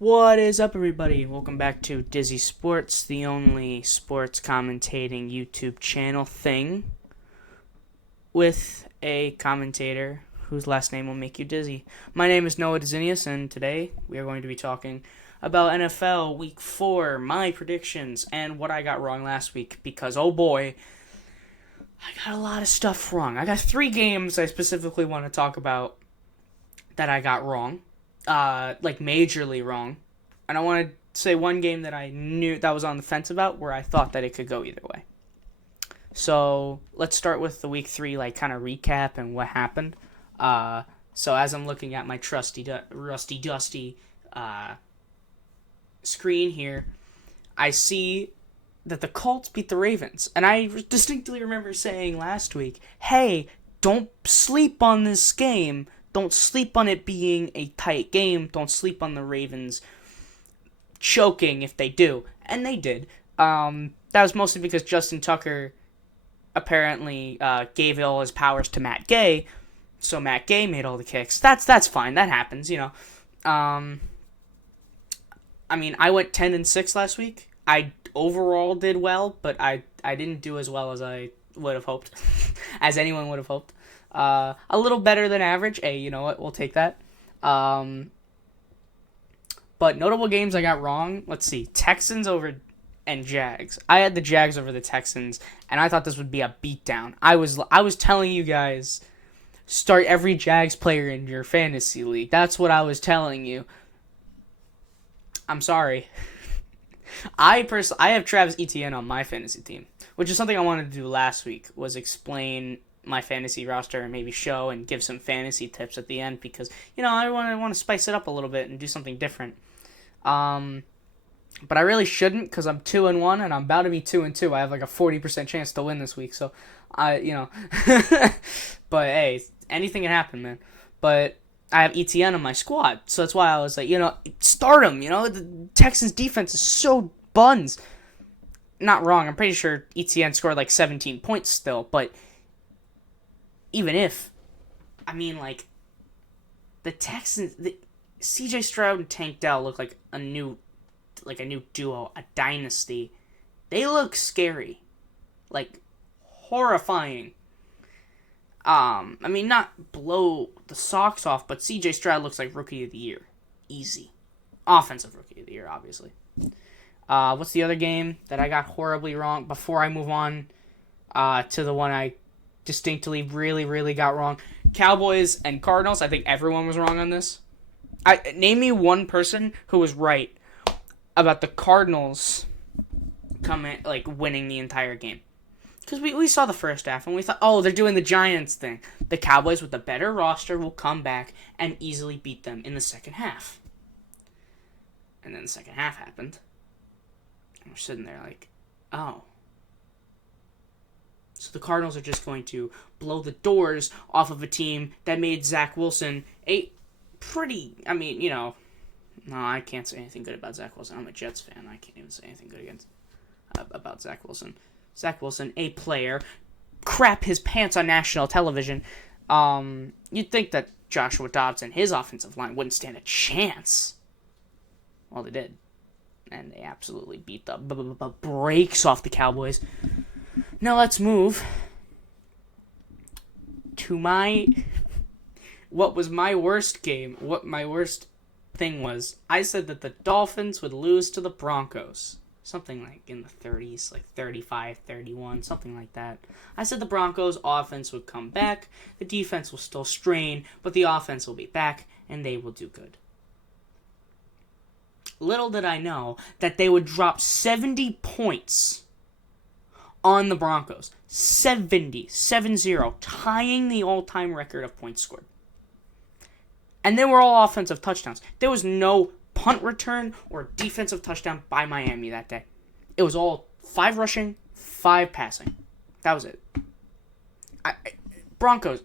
What is up, everybody? Welcome back to Dizzy Sports, the only sports commentating YouTube channel thing with a commentator whose last name will make you dizzy. My name is Noah Dizinius, and today we are going to be talking about NFL Week 4, my predictions, and what I got wrong last week, because, oh boy, I got a lot of stuff wrong. I got 3 games I specifically want to talk about that I got wrong. Majorly wrong. And I want to say one game that I knew that was on the fence about where I thought that it could go either way. So let's start with the week 3, kind of recap and what happened. So as I'm looking at my rusty dusty screen here, I see that the Colts beat the Ravens. And I distinctly remember saying last week, hey, don't sleep on this game. Don't sleep on it being a tight game. Don't sleep on the Ravens choking if they do. And they did. That was mostly because Justin Tucker apparently gave all his powers to Matt Gay. So Matt Gay made all the kicks. That's fine. That happens, I went 10-6 last week. I overall did well, but I didn't do as well as I would have hoped. As anyone would have hoped. A little better than average. Hey, you know what? We'll take that. But notable games I got wrong. Let's see. Texans over and Jags. I had the Jags over the Texans, and I thought this would be a beatdown. I was telling you guys, start every Jags player in your fantasy league. That's what I was telling you. I'm sorry. I have Travis Etienne on my fantasy team, which is something I wanted to do last week, was explain my fantasy roster and maybe show and give some fantasy tips at the end because, I want to spice it up a little bit and do something different. But I really shouldn't because I'm 2-1 and I'm about to be 2-2. I have like a 40% chance to win this week, so but hey, anything can happen, man. But I have ETN on my squad, so that's why I was like, start him. The Texans defense is so buns. Not wrong. I'm pretty sure ETN scored like 17 points still, but even if, the Texans, CJ Stroud and Tank Dell look like a new duo, a dynasty. They look scary, like horrifying. Not blow the socks off, but CJ Stroud looks like Rookie of the Year, easy, offensive Rookie of the Year, obviously. What's the other game that I got horribly wrong? Before I move on to the one I distinctly really, really got wrong. Cowboys and Cardinals. I think everyone was wrong on this. Name me one person who was right about the Cardinals winning the entire game. Because we saw the first half and we thought, oh, they're doing the Giants thing. The Cowboys with the better roster will come back and easily beat them in the second half. And then the second half happened. And we're sitting there like, oh. So the Cardinals are just going to blow the doors off of a team that made Zach Wilson a pretty, no, I can't say anything good about Zach Wilson. I'm a Jets fan. I can't even say anything good about Zach Wilson. Zach Wilson, a player, crap his pants on national television. You'd think that Joshua Dobbs and his offensive line wouldn't stand a chance. Well, they did. And they absolutely beat the brakes off the Cowboys. Now let's move to what was my worst game. What my worst thing was, I said that the Dolphins would lose to the Broncos. Something like in the 30s, like 35, 31, something like that. I said the Broncos' offense would come back, the defense will still strain, but the offense will be back, and they will do good. Little did I know that they would drop 70 points on the Broncos. 70, tying the all-time record of points scored. And they were all offensive touchdowns. There was no punt return or defensive touchdown by Miami that day. It was all 5 rushing, 5 passing. That was it. Broncos,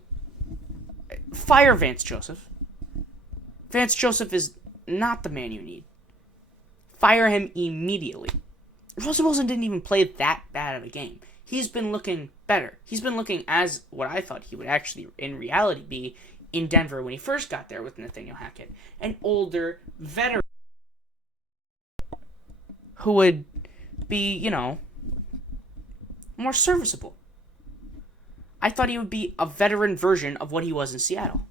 fire Vance Joseph. Vance Joseph is not the man you need. Fire him immediately. Russell Wilson didn't even play that bad of a game. He's been looking better. He's been looking as what I thought he would actually, in reality, be in Denver when he first got there with Nathaniel Hackett. An older veteran. who would be, more serviceable. I thought he would be a veteran version of what he was in Seattle.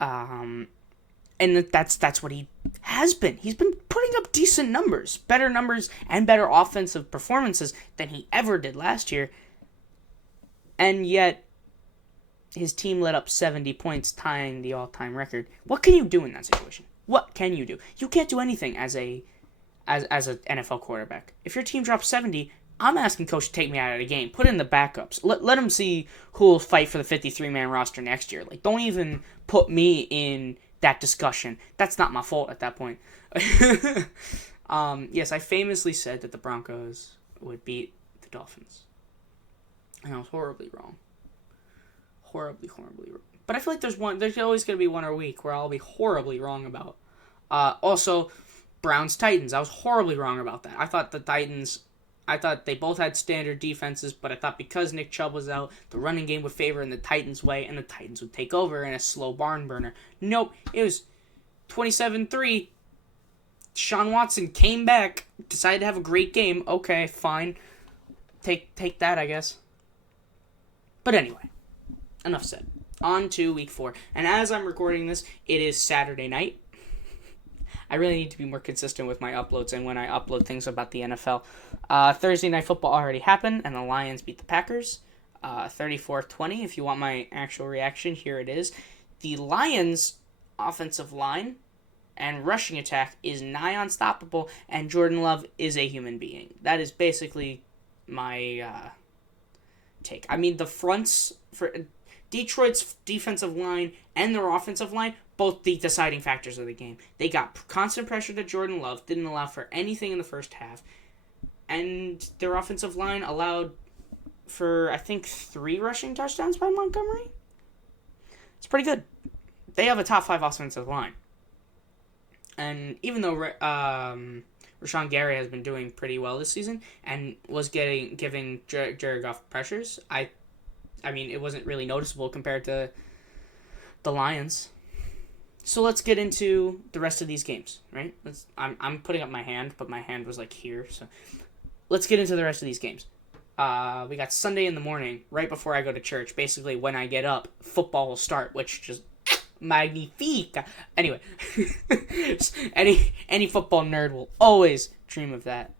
And that's what he has been. He's been putting up decent numbers, better numbers and better offensive performances than he ever did last year. And yet, his team let up 70 points, tying the all-time record. What can you do in that situation? What can you do? You can't do anything as an NFL quarterback. If your team drops 70, I'm asking coach to take me out of the game. Put in the backups. Let him see who will fight for the 53-man roster next year. Like, don't even put me in that discussion. That's not my fault at that point. Yes, I famously said that the Broncos would beat the Dolphins. And I was horribly wrong. Horribly wrong. But I feel like there's always going to be one a week where I'll be horribly wrong about. Also, Browns-Titans. I was horribly wrong about that. I thought they both had standard defenses, but I thought because Nick Chubb was out, the running game would favor in the Titans' way, and the Titans would take over in a slow barn burner. Nope, it was 27-3. Sean Watson came back, decided to have a great game. Okay, fine. Take that, I guess. But anyway, enough said. On to week 4. And as I'm recording this, it is Saturday night. I really need to be more consistent with my uploads and when I upload things about the NFL. Thursday Night Football already happened, and the Lions beat the Packers 34-20. If you want my actual reaction, here it is. The Lions' offensive line and rushing attack is nigh unstoppable, and Jordan Love is a human being. That is basically my take. I mean, the fronts for Detroit's defensive line and their offensive line, both the deciding factors of the game. They got constant pressure to Jordan Love, didn't allow for anything in the first half, and their offensive line allowed for, I think, 3 rushing touchdowns by Montgomery. It's pretty good. They have a top 5 offensive line. And even though Rashawn Gary has been doing pretty well this season and was giving Jared Goff pressures, I mean, it wasn't really noticeable compared to the Lions. So let's get into the rest of these games, right? I'm putting up my hand, but my hand was like here. So let's get into the rest of these games. We got Sunday in the morning, right before I go to church. Basically, when I get up, football will start, which just magnifique. Anyway, any football nerd will always dream of that.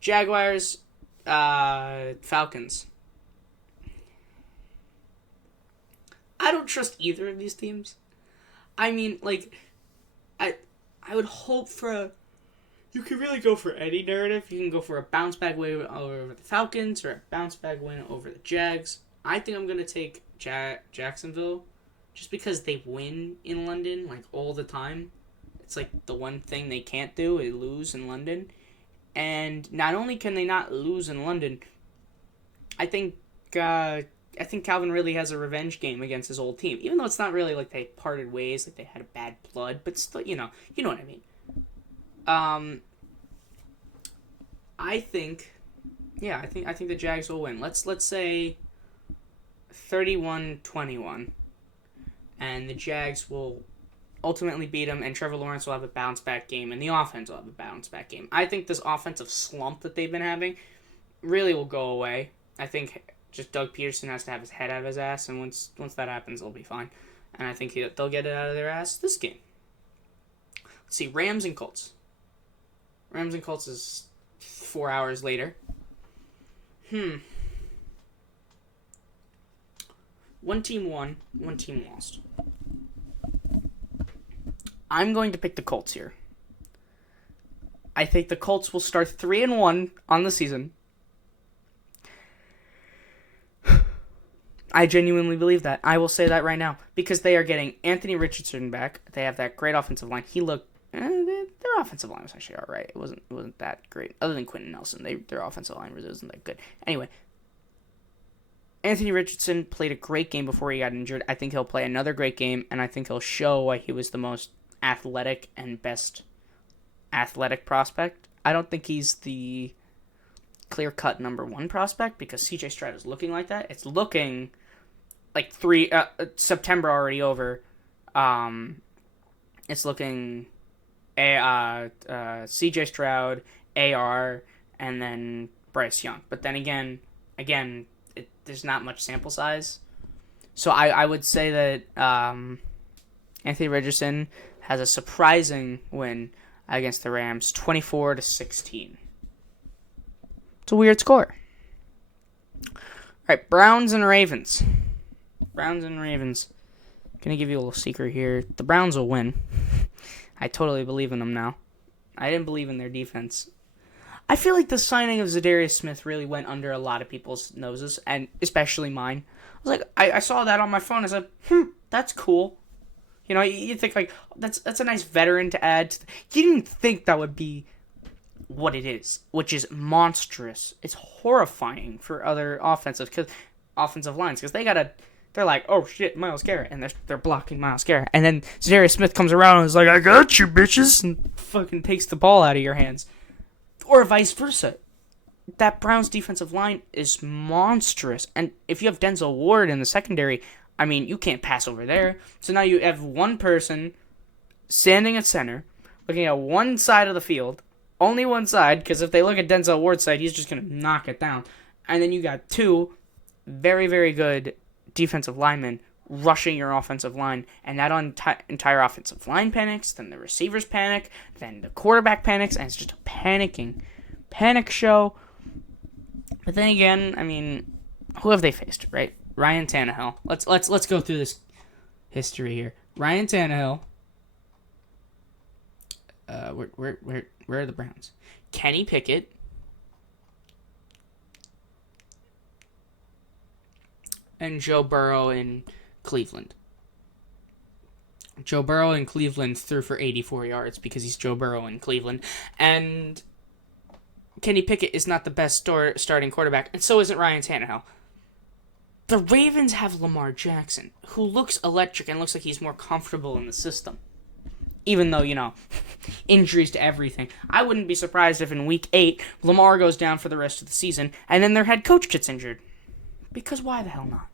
Jaguars, Falcons. I don't trust either of these teams. I mean, like, I would hope for you can really go for any narrative. You can go for a bounce back win over the Falcons or a bounce back win over the Jags. I think I'm going to take Jacksonville just because they win in London, like, all the time. It's like the one thing they can't do is lose in London. And not only can they not lose in London, I think Calvin really has a revenge game against his old team. Even though it's not really like they parted ways, like they had a bad blood, but still, you know what I mean. I think the Jags will win. Let's say 31-21, and the Jags will ultimately beat them, and Trevor Lawrence will have a bounce back game, and the offense will have a bounce back game. I think this offensive slump that they've been having really will go away. I think just Doug Peterson has to have his head out of his ass, and once that happens, they'll be fine. And I think they'll get it out of their ass this game. Let's see, Rams and Colts. Rams and Colts is 4 hours later. One team won, one team lost. I'm going to pick the Colts here. I think the Colts will start 3-1 on the season. I genuinely believe that. I will say that right now. Because they are getting Anthony Richardson back. They have that great offensive line. He looked... their offensive line was actually alright. It wasn't that great. Other than Quentin Nelson. Their offensive line wasn't that good. Anyway. Anthony Richardson played a great game before he got injured. I think he'll play another great game. And I think he'll show why he was the most athletic and best athletic prospect. I don't think he's the clear-cut number 1 prospect because CJ Stroud is looking like that. It's looking like September already over. It's looking C.J. Stroud, AR, and then Bryce Young. But then again, there's not much sample size. So I would say that Anthony Richardson has a surprising win against the Rams, 24-16. It's a weird score. All right, Browns and Ravens. Gonna give you a little secret here. The Browns will win. I totally believe in them now. I didn't believe in their defense. I feel like the signing of Zadarius Smith really went under a lot of people's noses, and especially mine. I was like, I saw that on my phone. I said, that's cool. You know, you think like that's a nice veteran to add. You didn't think that would be what it is, which is monstrous. It's horrifying for other offensive lines because they're like, oh shit, Myles Garrett, and they're blocking Myles Garrett, and then Zadarius Smith comes around and is like, I got you, bitches, and fucking takes the ball out of your hands, or vice versa. That Browns defensive line is monstrous, and if you have Denzel Ward in the secondary, I mean, you can't pass over there. So now you have one person standing at center, looking at one side of the field, only one side, because if they look at Denzel Ward's side, he's just going to knock it down. And then you got two very, very good defensive linemen rushing your offensive line, and that entire offensive line panics, then the receivers panic, then the quarterback panics, and it's just a panic show. But then again, I mean, who have they faced, right? Ryan Tannehill. Let's go through this history here. Ryan Tannehill. Where are the Browns? Kenny Pickett. And Joe Burrow in Cleveland. Joe Burrow in Cleveland threw for 84 yards because he's Joe Burrow in Cleveland. And Kenny Pickett is not the best starting quarterback, and so isn't Ryan Tannehill. The Ravens have Lamar Jackson, who looks electric and looks like he's more comfortable in the system. Even though, injuries to everything. I wouldn't be surprised if in Week 8, Lamar goes down for the rest of the season, and then their head coach gets injured. Because why the hell not?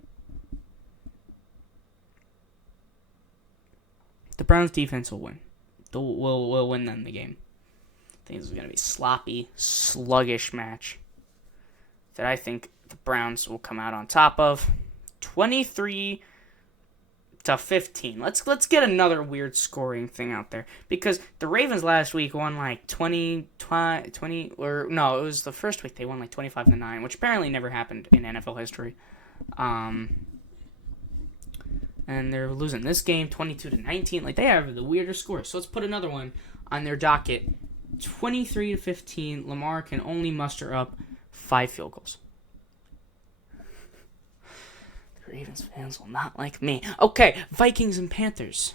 The Browns defense will win. Will win them the game. I think this is going to be a sloppy, sluggish match that I think the Browns will come out on top of. 23-15. Let's get another weird scoring thing out there, because the Ravens last week won like 20 or no, it was the first week they won like 25-9, which apparently never happened in NFL history. And they're losing this game 22-19. Like, they have the weirdest scores. So let's put another one on their docket. 23-15. Lamar can only muster up 5 field goals. The Ravens fans will not like me. Okay, Vikings and Panthers.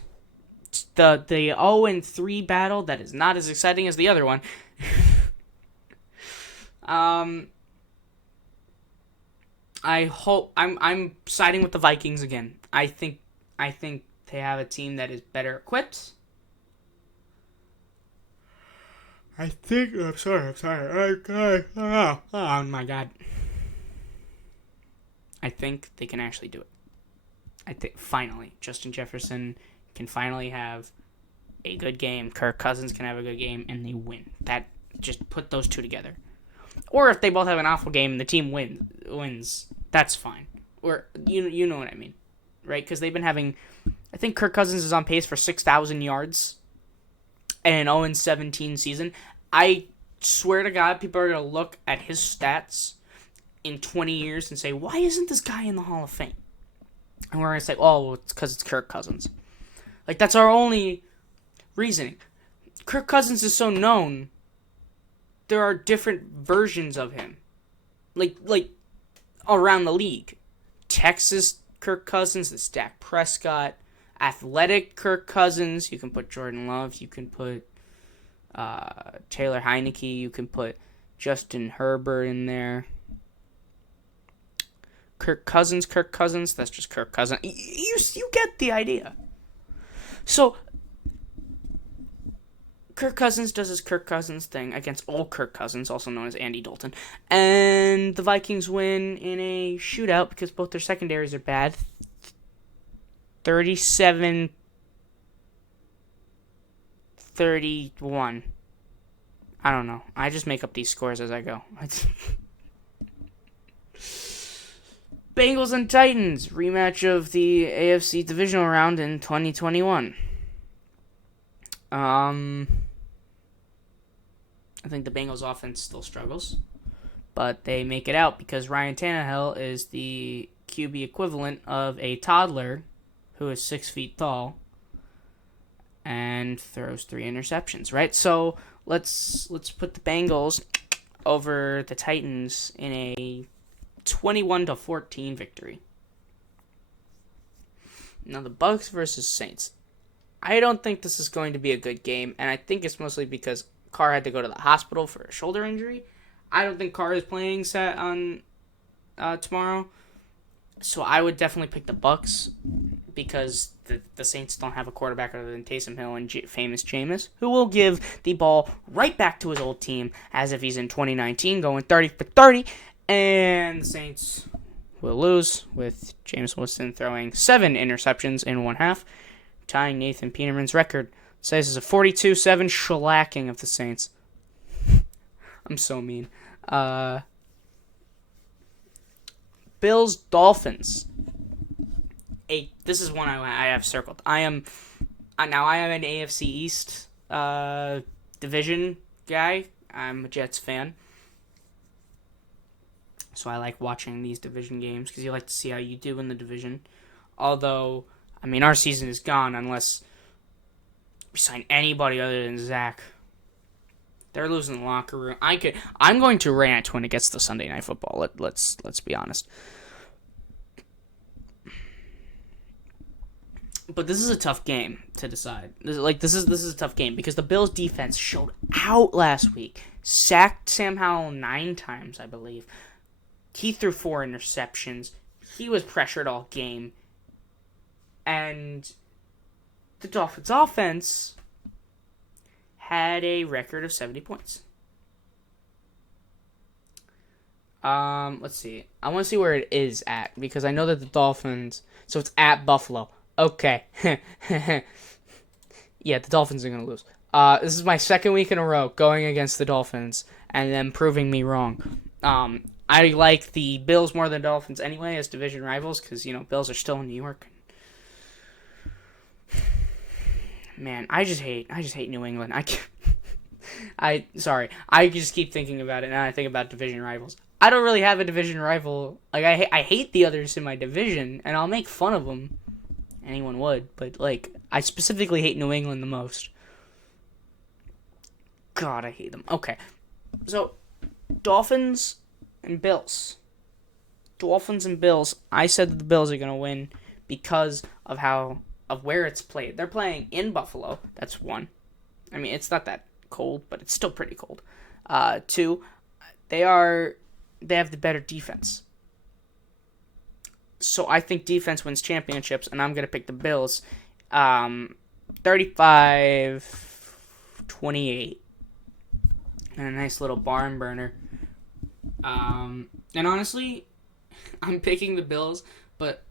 The 0-3 battle that is not as exciting as the other one. I'm siding with the Vikings again. I think they have a team that is better equipped. I'm sorry. Oh my God. I think they can actually do it. I think finally Justin Jefferson can finally have a good game. Kirk Cousins can have a good game, and they win. That, just put those two together. Or if they both have an awful game and the team wins, that's fine. Or you know what I mean, right? Because they've been having, I think Kirk Cousins is on pace for 6,000 yards and an 0-17 season. I swear to God, people are going to look at his stats in 20 years and say, why isn't this guy in the Hall of Fame? And we're going to say, oh, well, it's because it's Kirk Cousins. Like, that's our only reasoning. Kirk Cousins is so known, there are different versions of him. Like around the league. Texas Kirk Cousins, the Dak Prescott, athletic Kirk Cousins. You can put Jordan Love. You can put Taylor Heineke. You can put Justin Herbert in there. Kirk Cousins, that's just Kirk Cousins. You get the idea. So, Kirk Cousins does his Kirk Cousins thing against all Kirk Cousins, also known as Andy Dalton. And the Vikings win in a shootout because both their secondaries are bad. 37-30. 31. I don't know. I just make up these scores as I go. Bengals and Titans, rematch of the AFC divisional round in 2021. I think the Bengals offense still struggles, but they make it out because Ryan Tannehill is the QB equivalent of a toddler who is 6 feet tall and throws 3 interceptions, right? So let's put the Bengals over the Titans in a 21-14 victory. Now the Bucs versus Saints. I don't think this is going to be a good game, and I think it's mostly because Carr had to go to the hospital for a shoulder injury. I don't think Carr is playing set on tomorrow, so I would definitely pick the Bucs because the Saints don't have a quarterback other than Taysom Hill and famous Jameis, who will give the ball right back to his old team as if he's in 2019, going 30 for 30, and the Saints will lose with Jameis Winston throwing 7 interceptions in one half, tying Nathan Peterman's record. Says it's a 42-7 shellacking of the Saints. I'm so mean. Bills Dolphins. This is one I have circled. I am an AFC East division guy. I'm a Jets fan, so I like watching these division games because you like to see how you do in the division. Although, I mean, our season is gone unless we sign anybody other than Zach. They're losing the locker room. I'm going to rant when it gets to Sunday Night Football. Let's be honest. But this is a tough game to decide. This is a tough game because the Bills' defense showed out last week. Sacked Sam Howell 9 times, I believe. He threw 4 interceptions. He was pressured all game. And the Dolphins' offense had a record of 70 points. Let's see. I want to see where it is at because I know that the Dolphins... So it's at Buffalo. Okay. Yeah, the Dolphins are going to lose. This is my second week in a row going against the Dolphins and them proving me wrong. I like the Bills more than Dolphins anyway as division rivals because, Bills are still in New York. Man, I just hate New England. I just keep thinking about it and I think about division rivals. I don't really have a division rival. Like I hate the others in my division and I'll make fun of them. Anyone would, but I specifically hate New England the most. God, I hate them. Okay. So, Dolphins and Bills. Dolphins and Bills. I said that the Bills are going to win because of where it's played. They're playing in Buffalo. That's 1. I mean, it's not that cold, but it's still pretty cold. 2, they have the better defense. So I think defense wins championships, and I'm going to pick the Bills 35-28. And a nice little barn burner. And honestly, I'm picking the Bills, but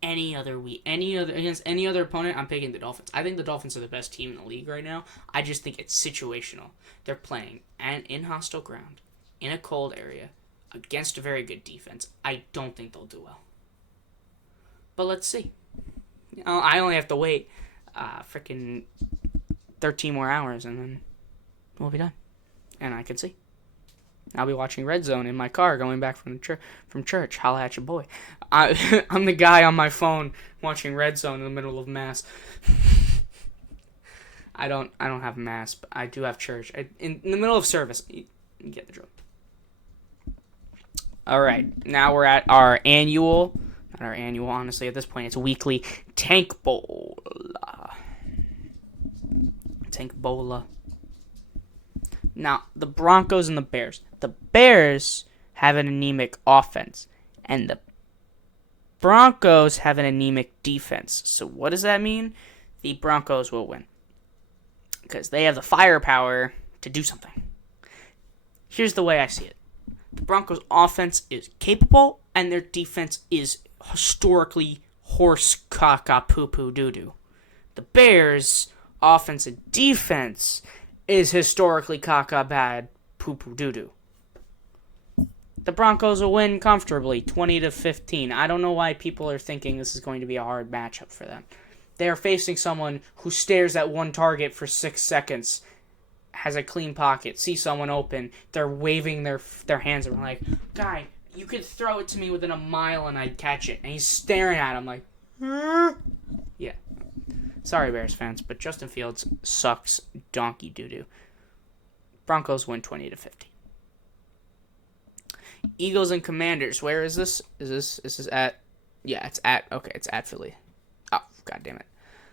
against any other opponent, I'm picking the Dolphins. I think the Dolphins are the best team in the league right now. I just think it's situational. They're playing in hostile ground, in a cold area, against a very good defense. I don't think they'll do well. But let's see. I only have to wait freaking 13 more hours and then we'll be done. And I can see. I'll be watching Red Zone in my car going back from church. Holla at your boy. I'm the guy on my phone watching Red Zone in the middle of Mass. I don't have Mass, but I do have church. In the middle of service. You get the drill. All right, now we're at our annual, not our annual, honestly, at this point, it's weekly Tank Bowl. Tank Bowl. Now, the Broncos and the Bears. The Bears have an anemic offense, and the Broncos have an anemic defense. So what does that mean? The Broncos will win because they have the firepower to do something. Here's the way I see it. The Broncos' offense is capable, and their defense is historically horse caca poo poo doo doo. The Bears offense and defense is historically caca bad poo-poo doo-doo. The Broncos will win comfortably, 20-15. I don't know why people are thinking this is going to be a hard matchup for them. They are facing someone who stares at one target for 6 seconds, has a clean pocket, sees someone open, they're waving their hands around like, guy, you could throw it to me within a mile and I'd catch it. And he's staring at him like, yeah. Sorry, Bears fans, but Justin Fields sucks donkey doo-doo. Broncos win 20-15. Eagles and Commanders. Where is this? Is this at? Yeah, it's at Philly. Oh, god damn it.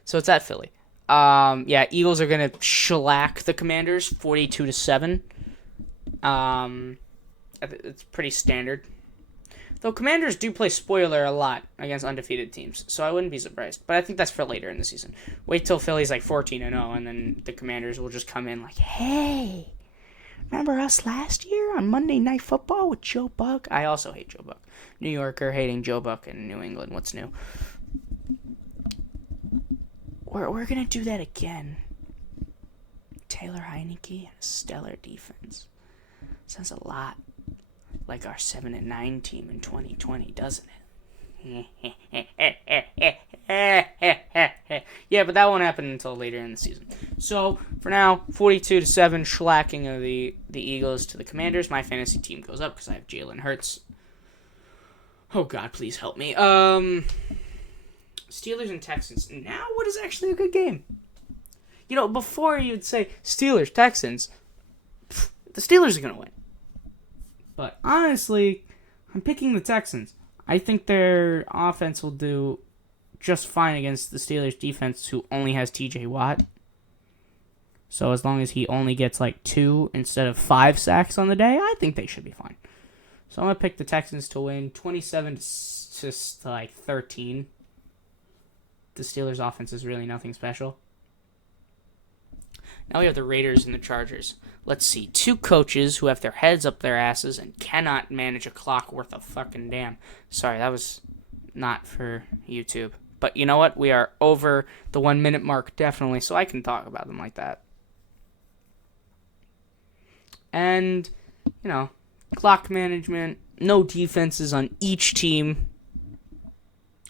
So it's at Philly. Yeah, Eagles are gonna shellac the Commanders 42-7. It's pretty standard. Though Commanders do play spoiler a lot against undefeated teams, so I wouldn't be surprised. But I think that's for later in the season. Wait till Philly's like 14-0, and then the Commanders will just come in like, hey, remember us last year on Monday Night Football with Joe Buck? I also hate Joe Buck. New Yorker hating Joe Buck in New England. What's new? We're going to do that again. Taylor Heineke and a stellar defense. Sounds a lot like our 7-9 team in 2020, doesn't it? Yeah, but that won't happen until later in the season. So, for now, 42-7 shellacking of the Eagles to the Commanders. My fantasy team goes up because I have Jalen Hurts. Oh, God, please help me. Steelers and Texans. Now, what is actually a good game? You know, before you'd say Steelers, Texans, the Steelers are going to win. But honestly, I'm picking the Texans. I think their offense will do just fine against the Steelers' defense, who only has TJ Watt. So as long as he only gets like 2 instead of 5 sacks on the day, I think they should be fine. So I'm going to pick the Texans to win 27-13. The Steelers' offense is really nothing special. Now we have the Raiders and the Chargers. Let's see. 2 coaches who have their heads up their asses and cannot manage a clock worth a fucking damn. Sorry, that was not for YouTube. But you know what? We are over the 1 minute mark, definitely, so I can talk about them like that. And, you know, clock management, no defenses on each team.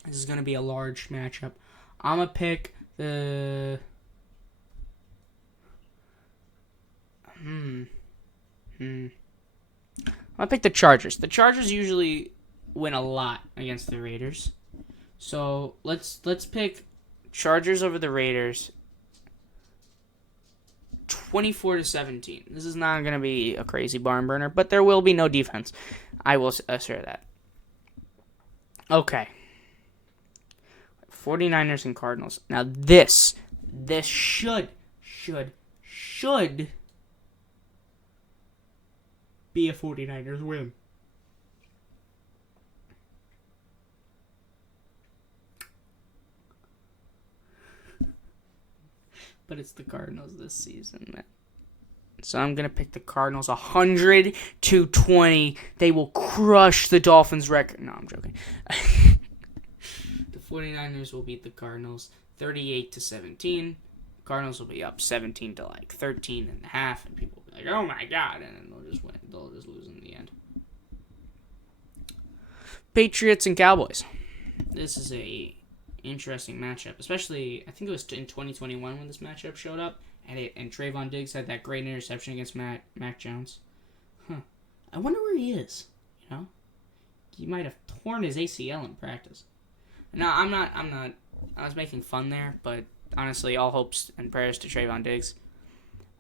This is going to be a large matchup. I'm going to pick the... I'll pick the Chargers. The Chargers usually win a lot against the Raiders. So let's pick Chargers over the Raiders 24-17. This is not going to be a crazy barn burner, but there will be no defense. I will assure that. Okay. 49ers and Cardinals. Now this should be a 49ers win. But it's the Cardinals this season, man. So I'm going to pick the Cardinals 100-20. They will crush the Dolphins' record. No, I'm joking. The 49ers will beat the Cardinals 38-17. Cardinals will be up 17 to like 13 and a half, and people will be like, oh my god, and then they'll just win. They'll just lose in the end. Patriots and Cowboys. This is a interesting matchup, especially I think it was in 2021 when this matchup showed up, and Trayvon Diggs had that great interception against Mac Jones. I wonder where he is. You know, he might have torn his ACL in practice. No, I'm not. I was making fun there, but honestly, all hopes and prayers to Trayvon Diggs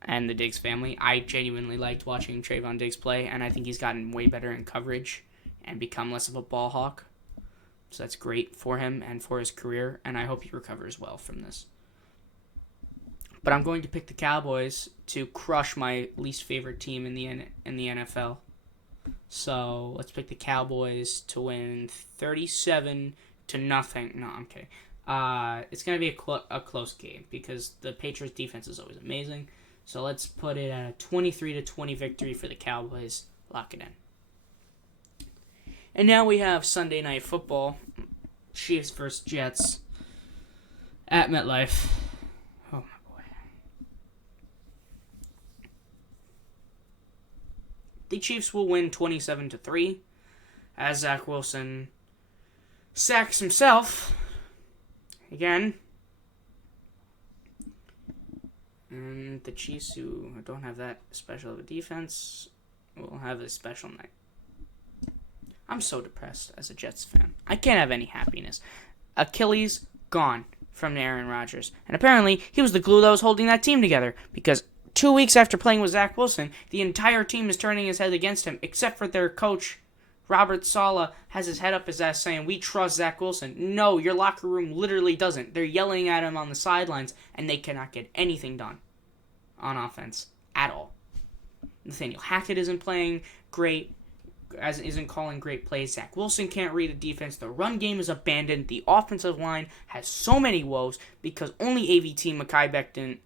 and the Diggs family. I genuinely liked watching Trayvon Diggs play, and I think he's gotten way better in coverage and become less of a ball hawk. So that's great for him and for his career, and I hope he recovers well from this. But I'm going to pick the Cowboys to crush my least favorite team in the NFL. So let's pick the Cowboys to win 37-0. No, I'm kidding. It's going to be a close game because the Patriots defense is always amazing. So let's put it at a 23-20 victory for the Cowboys. Lock it in. And now we have Sunday Night Football. Chiefs versus Jets at MetLife. Oh my boy. the Chiefs will win 27-3 as Zach Wilson sacks himself again. And the Chiefs, who don't have that special of a defense, will have a special night. I'm so depressed as a Jets fan. I can't have any happiness. Achilles gone from Aaron Rodgers. And apparently, he was the glue that was holding that team together. Because 2 weeks after playing with Zach Wilson, the entire team is turning his head against him, except for their coach, Robert Saleh, has his head up his ass saying, "We trust Zach Wilson." No, your locker room literally doesn't. They're yelling at him on the sidelines, and they cannot get anything done on offense at all. Nathaniel Hackett isn't playing great, isn't calling great plays. Zach Wilson can't read the defense. The run game is abandoned. The offensive line has so many woes because only AVT, Mekhi Becton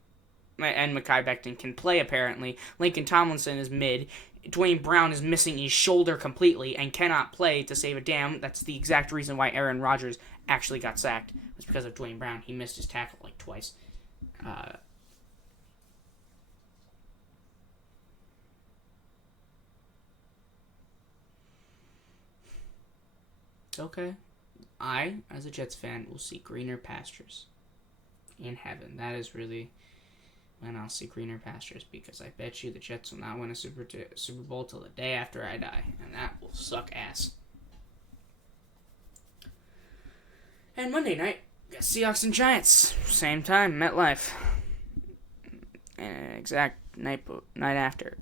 can play, apparently. Lincoln Tomlinson is mid. Dwayne Brown is missing his shoulder completely and cannot play to save a damn. That's the exact reason why Aaron Rodgers actually got sacked. It was because of Dwayne Brown. He missed his tackle like twice. It's okay. I, as a Jets fan, will see greener pastures in heaven. That is really when I'll see greener pastures, because I bet you the Jets will not win a Super Bowl till the day after I die, and that will suck ass. And Monday night, we got Seahawks and Giants. Same time, MetLife. And exact night after.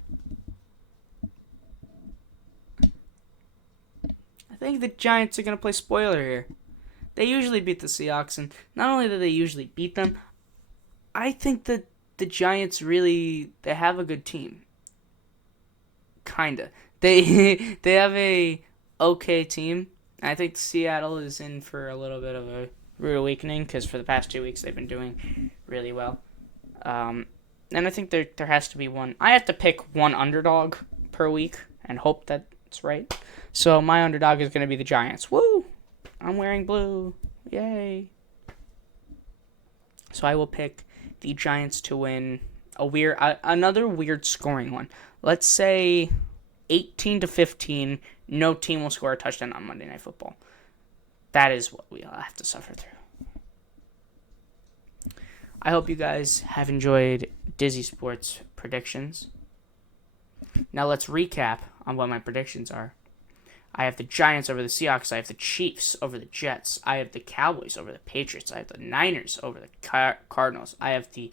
I think the Giants are going to play spoiler here. They usually beat the Seahawks, and not only do they usually beat them, I think that the Giants they have a good team. Kinda. They have a okay team. I think Seattle is in for a little bit of a rude awakening, because for the past 2 weeks they've been doing really well. And I think there has to be one. I have to pick one underdog per week and hope that's right. So my underdog is going to be the Giants. Woo! I'm wearing blue. Yay. So I will pick the Giants to win another weird scoring one. Let's say 18-15. No team will score a touchdown on Monday Night Football. That is what we all have to suffer through. I hope you guys have enjoyed Dizzy Sports predictions. Now let's recap on what my predictions are. I have the Giants over the Seahawks. I have the Chiefs over the Jets. I have the Cowboys over the Patriots. I have the Niners over the Cardinals. I have the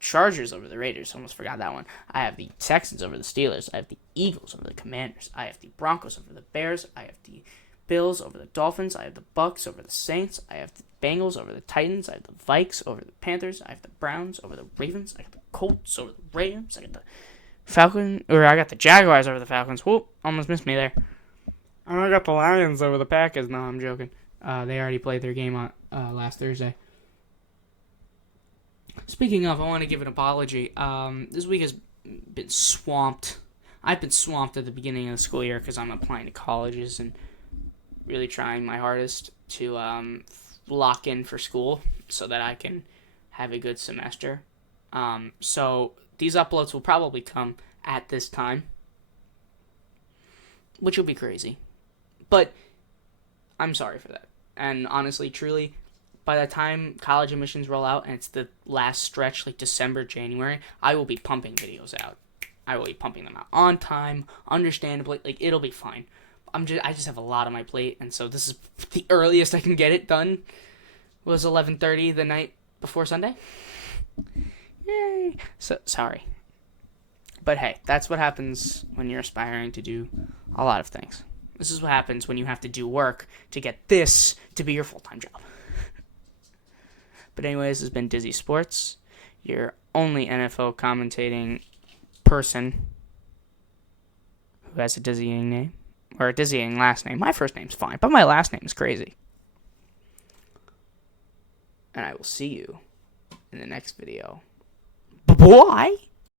Chargers over the Raiders. Almost forgot that one. I have the Texans over the Steelers. I have the Eagles over the Commanders. I have the Broncos over the Bears. I have the Bills over the Dolphins. I have the Bucks over the Saints. I have the Bengals over the Titans. I have the Vikes over the Panthers. I have the Browns over the Ravens. I have the Colts over the Rams. I got the I got the Jaguars over the Falcons. Whoop, almost missed me there. I got the Lions over the Packers. No, I'm joking. They already played their game on last Thursday. Speaking of, I want to give an apology. This week has been swamped. I've been swamped at the beginning of the school year because I'm applying to colleges and really trying my hardest to lock in for school so that I can have a good semester. So these uploads will probably come at this time, which will be crazy. But I'm sorry for that. And honestly, truly, by the time college admissions roll out and it's the last stretch, like December, January, I will be pumping videos out. I will be pumping them out on time, understandably. Like, it'll be fine. I just have a lot on my plate, and so this is the earliest I can get it done. Was 11:30 the night before Sunday. Yay! So sorry, but hey, that's what happens when you're aspiring to do a lot of things. This is what happens when you have to do work to get this to be your full-time job. But anyways, this has been Dizzy Sports, your only NFL commentating person who has a dizzying name, or a dizzying last name. My first name's fine, but my last name is crazy. And I will see you in the next video. Bye!